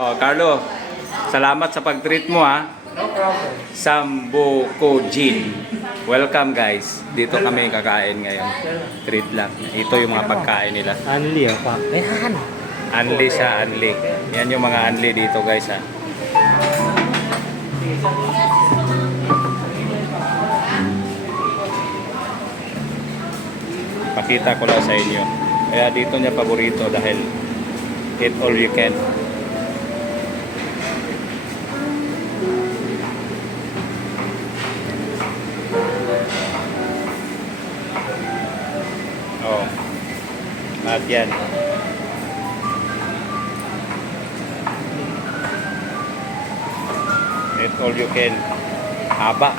Oh, Carlo, salamat sa pag-treat mo ha. No problem. Sambukojin. Welcome guys. Dito kami kakain ngayon. Treat lang. Ito yung mga pagkain nila. Anli ang pa. Ayan. Anli sa anli. Yan yung mga anli dito guys ha. Pakita ko lang sa inyo. Kaya dito niya paborito dahil eat all you can. Oh. At yan. Eat all you can. Haba.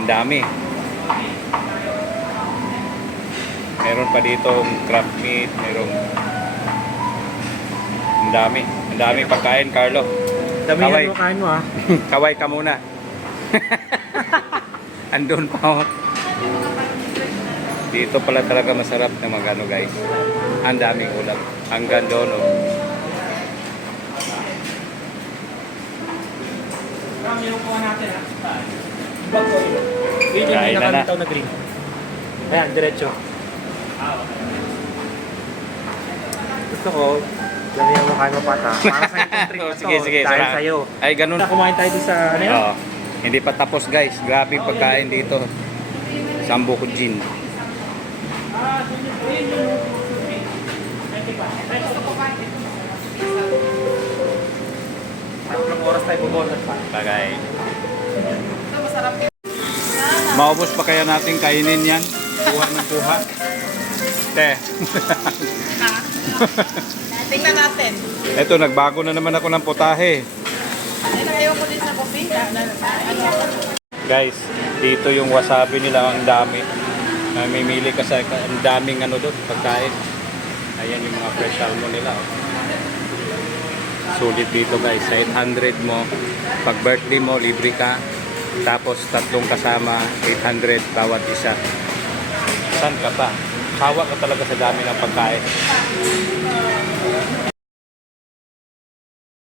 Ang dami. Meron pa ditong crab meat, merong ang dami. Ang dami pagkain, Carlo. Damihan mo kain mo ha. Kaway ka muna. Andun pa ako. Dito pala talaga masarap na magano guys. Ang daming ulam. Hanggang doon oh. Kain na na. Na green. Ayan, diretso. Gusto ko, damihan mo kain mo pata. Para sa itong trick na to. Sige, sige. Dahil sa'yo. Ay, ganun. Kumain tayo doon sa ano yun? Oh, hindi pa tapos guys. Grabe pagkain dito. Sambukojin. Tatlong oras tayo bubonat pa. Bagay. Maubos pa kaya natin kainin yan? Kuha ng kuha. Te. Tingnan natin. Eto, nagbago na naman ako ng putahe. Ayaw ko din sa coffee. Guys, dito yung wasabi nila ang dami. Mamimili ka sa ang daming ano doon, pagkain. Ayan yung mga fresh salmon nila. Oh. Sulit dito guys, sa 800 mo, pag birthday mo, libre ka. Tapos tatlong kasama, 800 bawat isa. Saan ka pa? Hawa ka talaga sa dami ng pagkain.